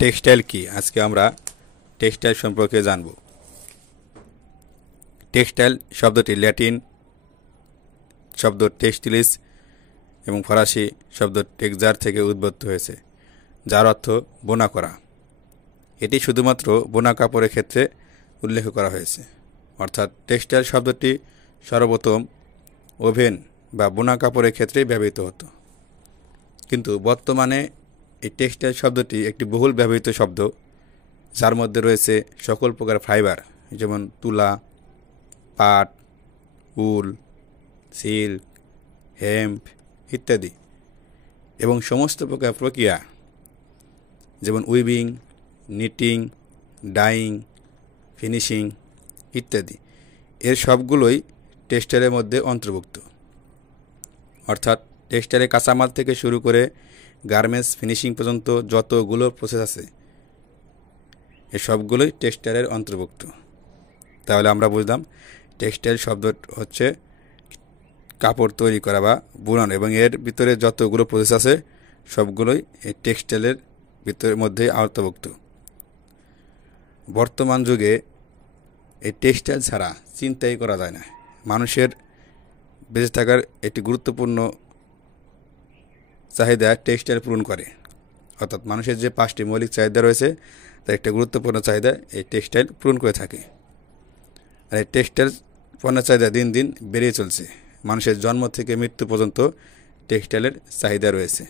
Textile কি? আজকে আমরা টেক্সটাইল সম্পর্কে জানব। টেক্সটাইল শব্দটি ল্যাটিন শব্দ টেক্সটিলিস এবং ফরাসি শব্দ টেক্সজার থেকে উদ্ভূত হয়েছে, যার অর্থ বোনা করা। এটি শুধুমাত্র বোনা কাপড়ের ক্ষেত্রে উল্লেখ করা হয়েছে, অর্থাৎ টেক্সটাইল শব্দটি সর্বপ্রথম ওভেন বা বোনা কাপড়ের ক্ষেত্রেই ব্যবহৃত হতো। কিন্তু বর্তমানে এই টেক্সটাইল শব্দটি একটি বহুল ব্যবহৃত শব্দ, যার মধ্যে রয়েছে সকল প্রকার ফাইবার, যেমন তুলা, পাট, উল, সিল্ক, হেম্প ইত্যাদি, এবং সমস্ত প্রকার প্রক্রিয়া যেমন উইভিং, নিটিং, ডাইং, ফিনিশিং ইত্যাদি, এর সবগুলোই টেক্সটাইলের মধ্যে অন্তর্ভুক্ত। অর্থাৎ টেক্সটাইলের কাঁচামাল থেকে শুরু করে গার্মেন্টস ফিনিশিং পর্যন্ত যতগুলো প্রসেস আছে, এ সবগুলোই টেক্সটাইলের অন্তর্ভুক্ত। তাহলে আমরা বুঝলাম টেক্সটাইল শব্দ হচ্ছে কাপড় তৈরি করা বা বুনানো, এবং এর ভিতরে যতগুলো প্রসেস আছে সবগুলোই এই টেক্সটাইলের ভিতরের মধ্যেই আওতাভুক্ত। বর্তমান যুগে এই টেক্সটাইল ছাড়া চিন্তাই করা যায় না। মানুষের বেঁচে থাকার একটি গুরুত্বপূর্ণ চাহিদা টেক্সটাইল পূরণ করে। অর্থাৎ মানুষের যে 5টি মৌলিক চাহিদা রয়েছে, তার একটা গুরুত্বপূর্ণ চাহিদা এই টেক্সটাইল পূরণ করে থাকে। আর এই টেক্সটাইল পণ্যের চাহিদা দিন দিন বেড়ে চলছে। মানুষের জন্ম থেকে মৃত্যু পর্যন্ত টেক্সটাইলের চাহিদা রয়েছে।